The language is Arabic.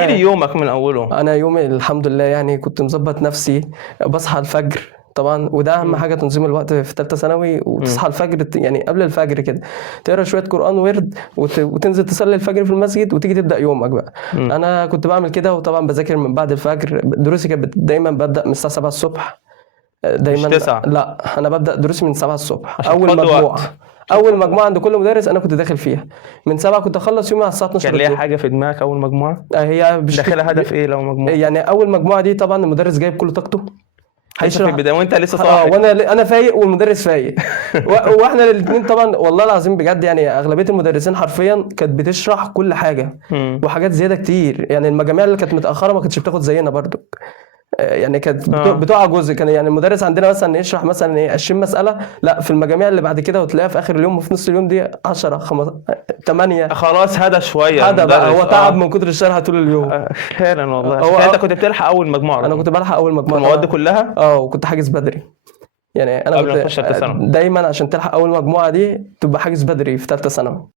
احكي لي يومك من اوله. انا يومي الحمد لله يعني كنت مظبط نفسي، بصحى الفجر طبعا، وده اهم حاجه تنظيم الوقت في ثالثه ثانوي. وتصحى الفجر يعني قبل الفجر كده تقرا شويه قران ورد، وتنزل تصلي الفجر في المسجد، وتيجي تبدا يومك بقى. انا كنت بعمل كده، وطبعا بذاكر من بعد الفجر. دروسي كانت دايما ببدا من الساعه 7 الصبح دايما. مش 9 لا انا ببدا دروسي من 7 الصبح. عشان اول تفضي مجموعه وقت. اول مجموعه عند كل مدرس انا كنت داخل فيها من 7، كنت اخلص يومي على الساعه 12 كان ليها الظهر. حاجه في دماغك اول مجموعه؟ هي داخلها هدف ايه لو مجموعه؟ يعني اول مجموعه دي طبعا المدرس جايب كل طاقته لسه في البدايه وانت لسه صاحي. وانا فايق والمدرس فايق واحنا الاثنين طبعا والله العظيم بجد. يعني اغلبيه المدرسين حرفيا كانت بتشرح كل حاجه وحاجات زياده كتير. يعني المجاميع اللي كانت متاخره ما كانتش بتاخد زينا برضو. يعني كانت بتقع جزء. كان يعني المدرس عندنا مثلا يشرح مثلا ايه 20 مساله، لا في المجاميع اللي بعد كده وتلاقيها في اخر اليوم وفي نص اليوم دي 10 8. خلاص هدى شويه هذا بقى المدرس. هو تعب من كتر الشرح طول اليوم. فعلا والله. عشان كده انت كنت بتلحق اول مجموعه؟ انا كنت بلحق اول مجموعه المواد كلها. وكنت حاجز بدري. يعني انا قبل ما كنت تخش ثالثه ثانوي دايما عشان تلحق اول مجموعه دي تبقى حاجز بدري في ثالثه ثانوي.